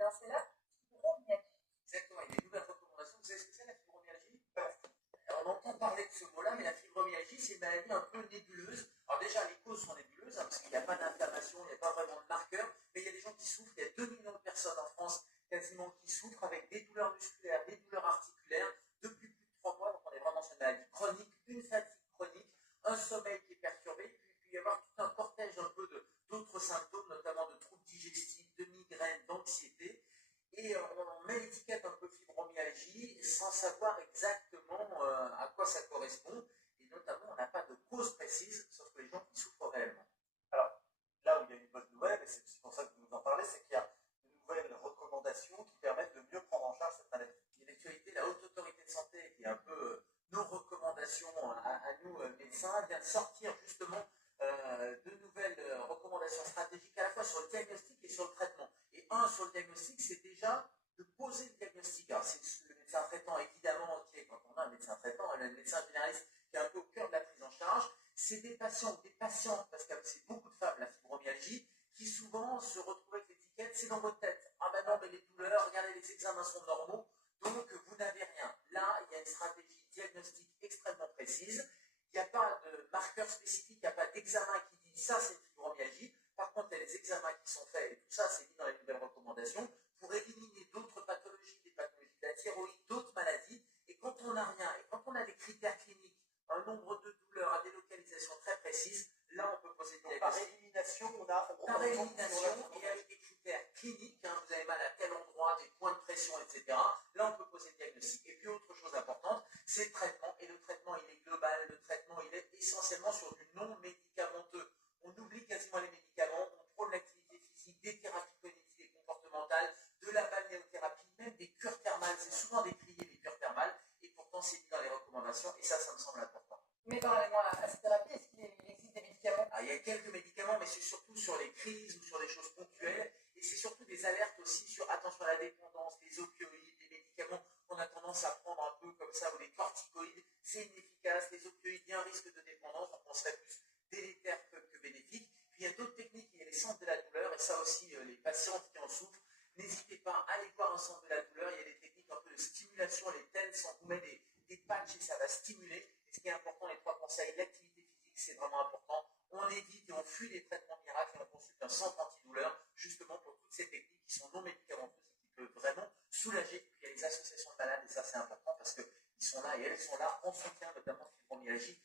Alors c'est la fibromyalgie. Exactement, il y a des nouvelles recommandations. Vous savez ce que c'est la fibromyalgie? On entend parler de ce mot-là, mais la fibromyalgie, c'est une maladie un peu nébuleuse. Alors déjà, les causes sont nébuleuses, parce qu'il n'y a pas d'inflammation, il n'y a pas vraiment de marqueur, mais il y a des gens qui souffrent, il y a 2 millions de personnes en France quasiment qui souffrent avec des douleurs musculaires, des douleurs articulaires, depuis plus de 3 mois, donc on est vraiment sur une maladie chronique, une fatigue chronique, un sommeil qui est perturbé, puis il peut y avoir tout un cortège un peu d'autres symptômes, notamment de troubles digestifs, de migraines, d'anxiété, et on met l'étiquette un peu fibromyalgie sans savoir exactement à quoi ça correspond, et notamment on n'a pas de cause précise, sauf que les gens qui souffrent réellement. Alors, là où il y a une bonne nouvelle, et c'est pour ça que vous nous en parlez, c'est qu'il y a de nouvelles recommandations qui permettent de mieux prendre en charge cette maladie. Et l'actualité, la Haute Autorité de Santé, qui est un peu nos recommandations à nous, médecins, vient de sortir justement de nouvelles recommandations stratégiques à la fois sur le diagnostic et sur le traitement. Et sur le diagnostic, c'est déjà de poser le diagnostic. Alors, c'est le médecin traitant, évidemment, qui est, quand on a un médecin traitant, le médecin généraliste, qui est un peu au cœur de la prise en charge. C'est des patients ou des patientes, parce que c'est beaucoup de femmes, la fibromyalgie, qui souvent se retrouvent avec l'étiquette, c'est dans votre tête. Ah ben non, mais les douleurs, regardez, les examens sont normaux, donc vous n'avez rien. Là, il y a une stratégie diagnostique extrêmement précise. Il n'y a pas de marqueur spécifique, il n'y a pas d'examen qui dit ça, c'est une fibromyalgie. Par contre, il y a des examens qui sont faits, et tout ça, c'est dit dans les nouvelles recommandations, pour éliminer d'autres pathologies, des pathologies de la thyroïde, d'autres maladies. Et quand on n'a rien, et quand on a des critères cliniques, un nombre de douleurs à des localisations très précises, là, on peut poser des diagnostics. Par élimination, par élimination et avec des critères cliniques, vous avez mal à tel endroit, des points de pression, etc. Là, on peut poser le diagnostic. Et puis, autre chose importante, c'est le traitement. Et le traitement, il est global. Le traitement, il est essentiellement sur du non médicamenteux. On oublie quasiment les médicaments. On prône l'activité physique, des thérapies cognitives et comportementales, de la balnéothérapie, même des cures thermales. C'est souvent décrié, les cures thermales. Et pourtant, c'est dit dans les recommandations. Et ça me semble important. Mais parallèlement à cette thérapie, est-ce qu'il existe des médicaments? Il y a quelques médicaments, mais c'est surtout sur les crises ou sur des choses ponctuelles. Et c'est surtout des alertes aussi sur attention à la dépendance, les opioïdes, les médicaments qu'on a tendance à prendre un peu comme ça, ou les corticoïdes. C'est inefficace. Les opioïdes, il y a un risque de dépendance, donc on serait plus délétère que bénéfique. Puis il y a d'autres techniques, il y a les centres de la douleur, et ça aussi, les patientes qui en souffrent, n'hésitez pas à aller voir un centre de la douleur. Il y a des techniques un peu de stimulation, les TENS, on vous met des patchs et ça va stimuler. Et ce qui est important, les 3 conseils, l'activité physique, c'est vraiment important. On évite et on fuit les traitements miracles et on consulte un centre antidouleur, justement pour toutes ces techniques qui sont non médicamenteuses et qui peuvent vraiment soulager. Puis il y a les associations de malades, et ça c'est important parce qu'ils sont là et elles sont là en soutien, notamment de fibromyalgie.